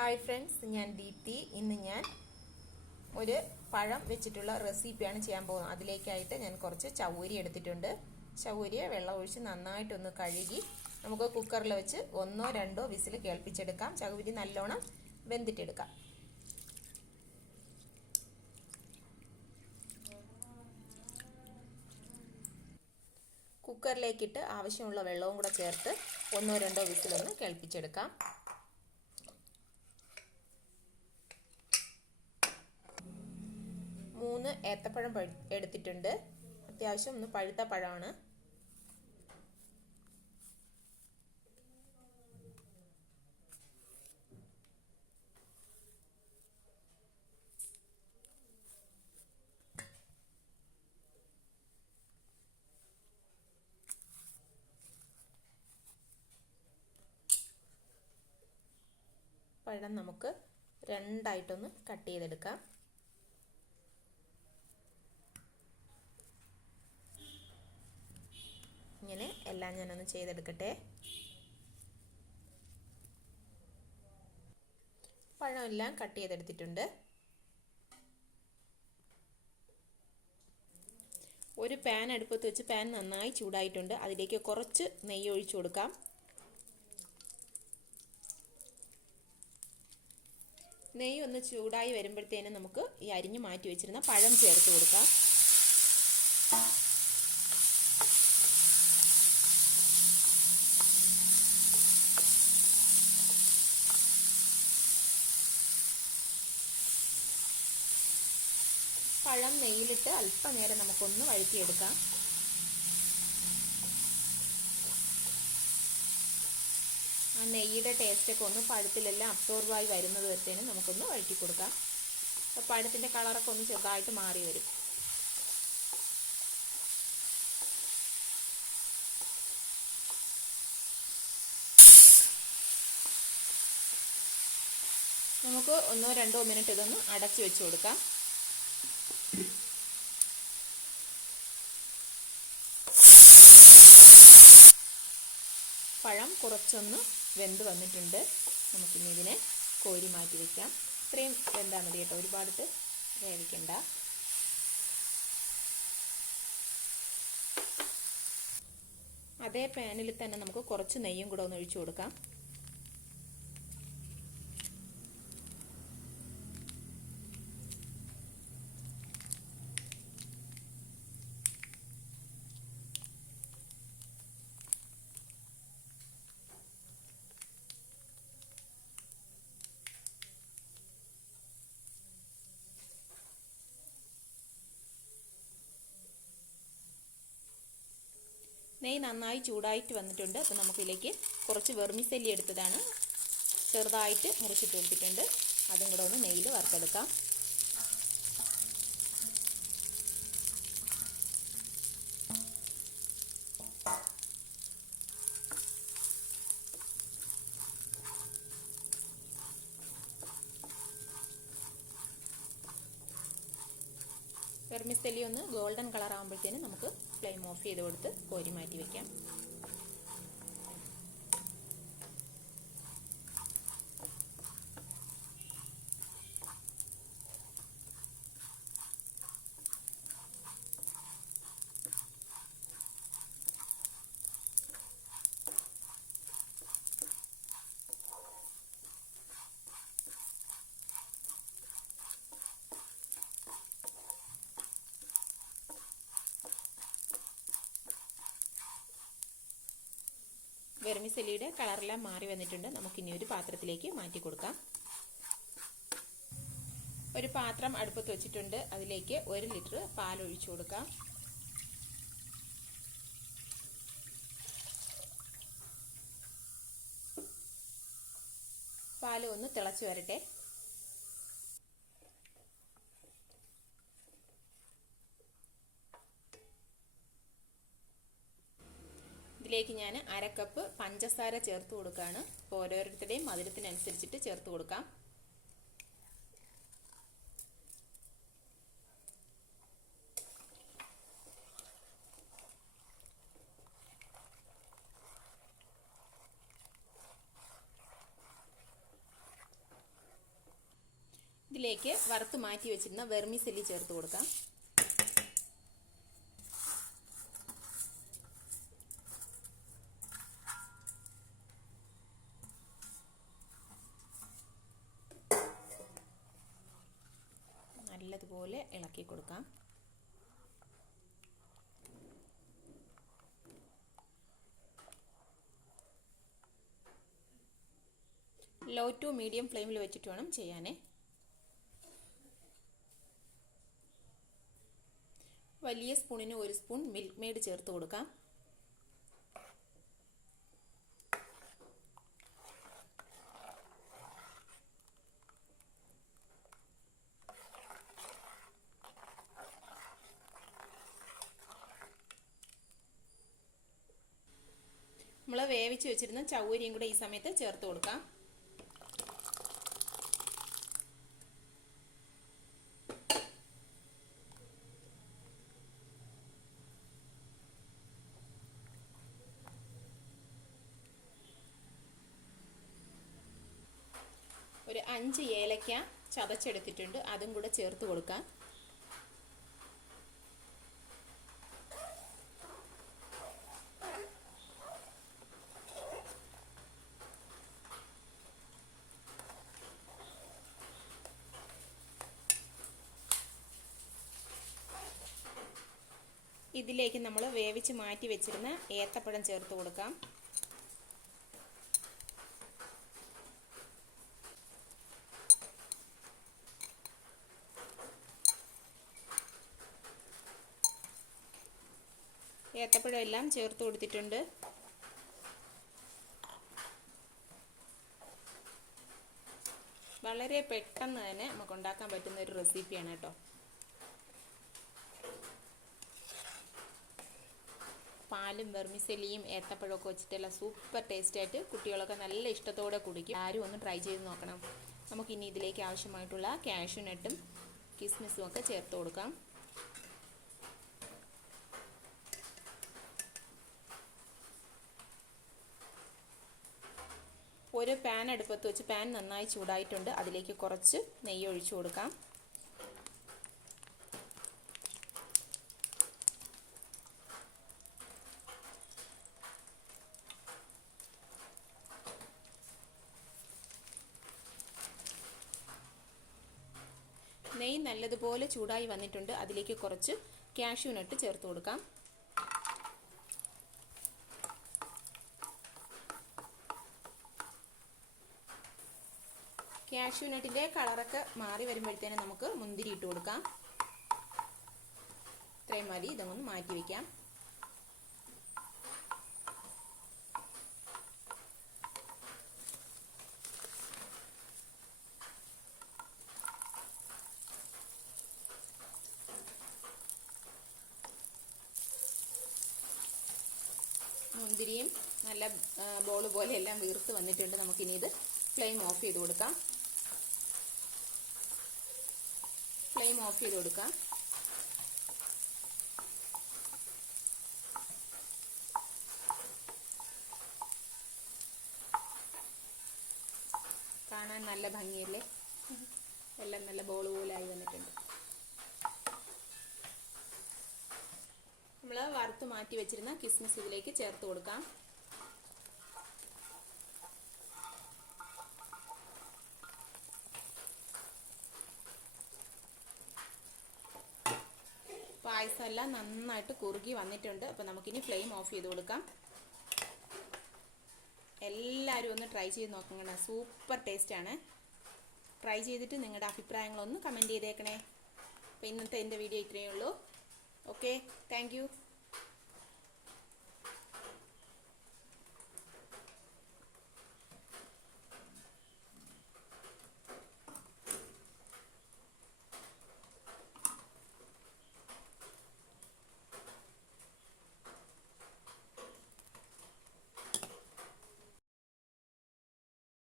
Hi friends ഞാൻ ദീപ്തി. ഇന്ന് ഞാൻ ഒരു പഴം വെച്ചിട്ടുള്ള റെസിപ്പിയാണ് ചെയ്യാൻ പോകുന്നത്. അതിലേക്കായിട്ട് ഞാൻ കുറച്ച് ചൗരി എടുത്തിട്ടുണ്ട്. ചവ്വരിയെ വെള്ളം ഒഴിച്ച് നന്നായിട്ടൊന്ന് കഴുകി നമുക്ക് കുക്കറിൽ വെച്ച് ഒന്നോ രണ്ടോ വിസിൽ കേൾപ്പിച്ചെടുക്കാം. ചകുരി നല്ലോണം വെന്തിട്ടെടുക്കാം. കുക്കറിലേക്കിട്ട് ആവശ്യമുള്ള വെള്ളവും കൂടെ ചേർത്ത് ഒന്നോ രണ്ടോ വിസിലൊന്ന് കേൾപ്പിച്ചെടുക്കാം. മൂന്ന് ഏത്തപ്പഴം എടുത്തിട്ടുണ്ട്. അത്യാവശ്യം ഒന്ന് പഴുത്ത പഴമാണ്. പഴം നമുക്ക് രണ്ടായിട്ടൊന്ന് കട്ട് ചെയ്തെടുക്കാം. എല്ലാം ഞാനൊന്ന് ചെയ്തെടുക്കട്ടെ. പഴമെല്ലാം കട്ട് ചെയ്തെടുത്തിട്ടുണ്ട്. ഒരു പാൻ അടുപ്പത്ത് വെച്ച് പാൻ നന്നായി ചൂടായിട്ടുണ്ട്. അതിലേക്ക് കുറച്ച് നെയ്യ് ഒഴിച്ചു കൊടുക്കാം. നെയ്യ് ഒന്ന് ചൂടായി വരുമ്പോഴത്തേനും നമുക്ക് ഈ അരിഞ്ഞ് മാറ്റി വെച്ചിരുന്ന പഴം ചേർത്ത് കൊടുക്കാം. പഴം നെയ്യിലിട്ട് അല്പനേരം നമുക്കൊന്ന് വഴറ്റിയെടുക്കാം. ആ നെയ്യുടെ ടേസ്റ്റൊക്കെ ഒന്ന് പഴത്തിലെല്ലാം അബ്സോർബായി വരുന്നത് വരത്തേനും നമുക്കൊന്ന് വഴറ്റി കൊടുക്കാം അപ്പോൾ പഴത്തിന്റെ കളറൊക്കെ ഒന്ന് ചെറുതായിട്ട് മാറി വരും. നമുക്ക് ഒന്നോ രണ്ടോ മിനിറ്റ് ഇതൊന്ന് അടച്ചു വെച്ച് കൊടുക്കാം. പഴം കുറച്ചൊന്ന് വെന്ത് വന്നിട്ടുണ്ട്. നമുക്കിനി ഇതിനെ കോരി മാറ്റി വയ്ക്കാം ഇത്രയും വെന്താൽ മതി കേട്ടോ. ഒരുപാടിട്ട് വേവിക്കണ്ട. അതേ പാനിൽ തന്നെ നമുക്ക് കുറച്ച് നെയ്യും കൂടെ ഒന്ന് ഒഴിച്ചു കൊടുക്കാം. നെയ്യ് നന്നായി ചൂടായിട്ട് വന്നിട്ടുണ്ട്. അപ്പോൾ നമുക്കിതിലേക്ക് കുറച്ച് വെർമിസല്ലി എടുത്തതാണ്. ചെറുതായിട്ട് മുറിച്ചിട്ട് കൊടുത്തിട്ടുണ്ട്. അതും കൂടെ ഒന്ന് നെയ്യിൽ വറുത്തെടുക്കാം. വെർമിസല്ലി ഒന്ന് ഗോൾഡൻ കളർ ആകുമ്പോഴത്തേനും നമുക്ക് ഫ്ലെയിം ഓഫ് ചെയ്ത് കൊടുത്ത് കോരി മാറ്റി വയ്ക്കാം വെർമിസെല്ലിയുടെ കളറെല്ലാം മാറി വന്നിട്ടുണ്ട്. നമുക്കിനി ഒരു പാത്രത്തിലേക്ക് മാറ്റി കൊടുക്കാം. ഒരു പാത്രം അടുപ്പത്ത് വെച്ചിട്ടുണ്ട്. അതിലേക്ക് ഒരു ലിറ്റർ പാൽ ഒഴിച്ചു കൊടുക്കാം. പാൽ ഒന്ന് തിളച്ചു വരട്ടെ. ഇതിലേക്ക് ഞാൻ അരക്കപ്പ് പഞ്ചസാര ചേർത്ത് കൊടുക്കുകയാണ്. അപ്പോൾ ഓരോരുത്തരുടെയും മധുരത്തിനനുസരിച്ചിട്ട് ചേർത്ത് കൊടുക്കാം. ഇതിലേക്ക് വറുത്ത് മാറ്റി വെച്ചിരുന്ന വെർമിസെല്ലി ചേർത്ത് കൊടുക്കാം. നല്ലതുപോലെ ഇളക്കി കൊടുക്കാം. ലോ ടു മീഡിയം ഫ്ലെയിമിൽ വെച്ചിട്ട് വേണം ചെയ്യാനേ. വലിയ സ്പൂണിന് ഒരു സ്പൂൺ മിൽക്ക് മെയ്ഡ് ചേർത്ത് കൊടുക്കാം. നമ്മൾ വേവിച്ച് വെച്ചിരുന്ന ചൗരിയും കൂടെ ഈ സമയത്ത് ചേർത്ത് കൊടുക്കാം. ഒരു അഞ്ച് ഏലക്ക ചതച്ചെടുത്തിട്ടുണ്ട്. അതും കൂടെ ചേർത്ത് കൊടുക്കാം. ഇതിലേക്ക് നമ്മൾ വേവിച്ച് മാറ്റി വെച്ചിരുന്ന ഏത്തപ്പഴം ചേർത്ത് കൊടുക്കാം. ഏത്തപ്പഴം എല്ലാം ചേർത്ത് കൊടുത്തിട്ടുണ്ട്. വളരെ പെട്ടെന്ന് തന്നെ നമുക്ക് ഉണ്ടാക്കാൻ പറ്റുന്ന ഒരു റെസിപ്പിയാണ് കേട്ടോ. പാലും വെർമിസെലിയും ഏത്തപ്പഴമൊക്കെ വെച്ചിട്ടെല്ലാം സൂപ്പർ ടേസ്റ്റ് ആയിട്ട് കുട്ടികളൊക്കെ നല്ല ഇഷ്ടത്തോടെ കുടിക്കും. ആരും ഒന്ന് ട്രൈ ചെയ്ത് നോക്കണം. നമുക്ക് ഇനി ഇതിലേക്ക് ആവശ്യമായിട്ടുള്ള കാഷ്യൂനട്ടും കിസ്മിസും ഒക്കെ ചേർത്ത് കൊടുക്കാം. ഒരു പാൻ അടുപ്പത്ത് വെച്ച് പാൻ നന്നായി ചൂടായിട്ടുണ്ട്. അതിലേക്ക് കുറച്ച് നെയ്യ് ഒഴിച്ചു കൊടുക്കാം. നെയ്യ് നല്ലതുപോലെ ചൂടായി വന്നിട്ടുണ്ട്. അതിലേക്ക് കുറച്ച് കാഷ്യൂ നട്ട് ചേർത്ത് കൊടുക്കാം. കാഷ്യൂ നട്ടിന്റെ കളറൊക്കെ മാറി വരുമ്പോഴത്തേനും നമുക്ക് മുന്തിരി ഇട്ട് കൊടുക്കാം. ഇത്രയും മതി. ഇതൊന്ന് മാറ്റി വയ്ക്കാം മുന്തിരിയും നല്ല ബോൾ പോലെ എല്ലാം വീർത്ത് വന്നിട്ടുണ്ട്. നമുക്കിനി ഇത് ഫ്ലെയിം ഓഫ് ചെയ്ത് കൊടുക്കാം. ഫ്ലെയിം ഓഫ് ചെയ്ത് കൊടുക്കാം. കാണാൻ നല്ല ഭംഗിയല്ലേ? എല്ലാം നല്ല ബോൾ പോലായി വന്നിട്ടുണ്ട്. വറുത്ത് മാറ്റി വെച്ചിരുന്ന കിസ്മിസ് ഇതിലേക്ക് ചേർത്ത് കൊടുക്കാം. പായസം എല്ലാം നന്നായിട്ട് കുറുകി വന്നിട്ടുണ്ട്. അപ്പോൾ നമുക്കിനി ഫ്ലെയിം ഓഫ് ചെയ്ത് കൊടുക്കാം. എല്ലാവരും ഒന്ന് ട്രൈ ചെയ്ത് നോക്കണം. സൂപ്പർ ടേസ്റ്റ് ആണ് ട്രൈ ചെയ്തിട്ട് നിങ്ങളുടെ അഭിപ്രായങ്ങളൊന്ന് കമന്റ് ചെയ്തേക്കണേ. അപ്പോൾ ഇന്നത്തെ എന്റെ വീഡിയോ ഇത്രയേ ഉള്ളൂ. Okay thank